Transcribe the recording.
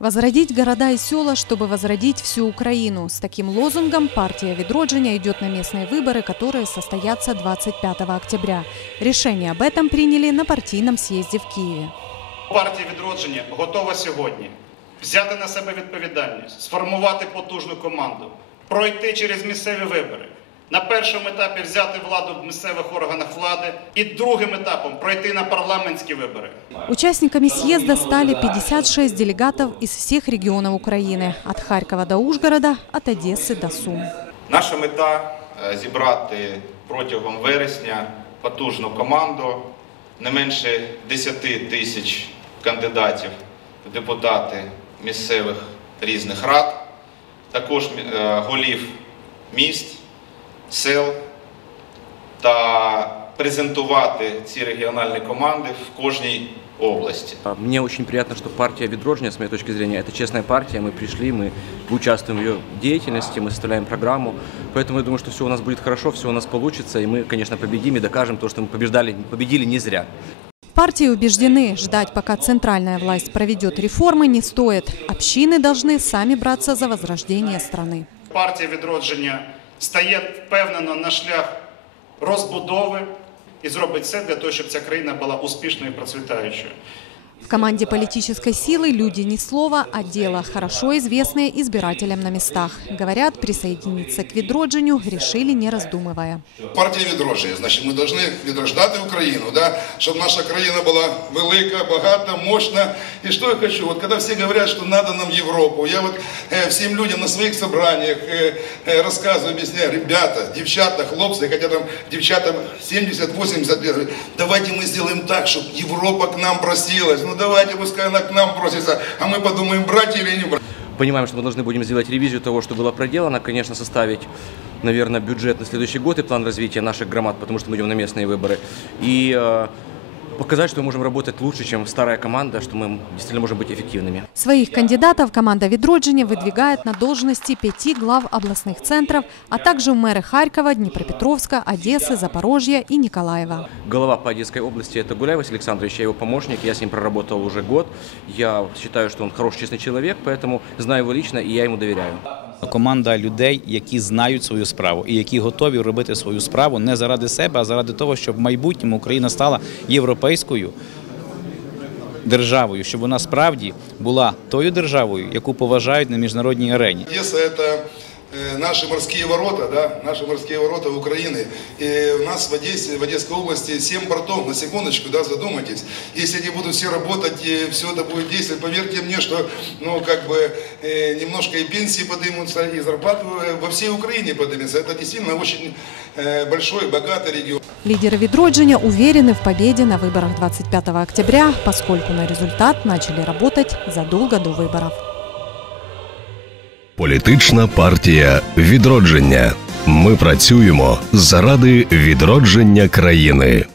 Возродить города и села, чтобы возродить всю Украину. С таким лозунгом партия «Ведроджиня» идет на местные выборы, которые состоятся 25 октября. Решение об этом приняли на партийном съезде в Киеве. Партія відродження готова сьогодні взяти на себе відповідальність, сформувати потужну команду, пройти через місцеві вибори. На першому етапі взяти владу в місцевих органах влади і другим етапом пройти на парламентські вибори. Участниками съезда стали 56 делегатов из всех регионов Украины. От Харькова до Ужгорода, от Одессы до Сум. Наша мета е, зібрати протягом вересня потужну команду, не менше 10 тисяч кандидатів в депутати місцевих різних рад, також е, голів міст, сел та презентувати ці регіональні команди в кожній області. А Мне очень приятно, что партия Ведрожня, с моей точки зрения, это честная партия. Мы пришли, мы участвуем в ее деятельности, мы составляем программу. Поэтому я думаю, что все у нас будет хорошо, все у нас получится, и мы, конечно, победим и докажем то, что мы побеждали, победили не зря. Партии убеждены, ждать, пока центральная власть проведет реформы, не стоит. Общины должны сами браться за возрождение страны. Партія відродження стає впевнено на шлях розбудови і зробить все для того, щоб ця країна була успішною і процвітаючою. В команде политической силы люди не слова, а дело, хорошо известные избирателям на местах. Говорят, присоединиться к Ведродженю решили не раздумывая. Партія відродження. Значить, ми повинні відрождати Україну, да? щоб наша країна була велика, багата, мощна. І що я хочу? Вот когда все говорят, что надо нам Европу, я вот э, всем людям на своих собраниях э, э, рассказываю, объясняю, ребята, девчата, хлопцы, хотя там девчатам 70-80 лет, говорю, давайте мы сделаем так, чтобы Европа к нам просилась. Ну давайте, пускай она к нам просится, а мы подумаем, брать или не брать. Понимаем, что мы должны будем сделать ревизию того, что было проделано, конечно, составить, наверное, бюджет на следующий год и план развития наших громад, потому что мы идем на местные выборы. И э, показать, что мы можем работать лучше, чем старая команда, что мы действительно можем быть эффективными. Своих кандидатов команда Ведроджиня выдвигает на должности пяти глав областных центров, а также мэры Харькова, Днепропетровска, Одессы, Запорожья и Николаева. Голова по Одесской области – это Гуляй Василий Александрович, я его помощник, я с ним проработал уже год. Я считаю, что он хороший, честный человек, поэтому знаю его лично, и я ему доверяю. Команда людей, які знають свою справу і які готові робити свою справу не заради себе, а заради того, щоб в майбутньому Україна стала європейською державою, щоб вона справді була тою державою, яку поважають на міжнародній арені. Якщо – э, наши морские ворота, да, наши морские ворота Украины. И у нас в Одессе, в Одесской области 7 портов, на секундочку, да, задумайтесь. Если они будут все работать, и все это будет действовать, поверьте мне, что, ну, как бы, э, немножко и пенсии поднимутся, и зарплаты э, во всей Украине поднимутся. Это действительно очень э, большой, богатый регион. Лидеры Ведроджиня уверены в победе на выборах 25 октября, поскольку на результат начали работать задолго до выборов. Політична партія Відродження. Ми працюємо заради відродження країни.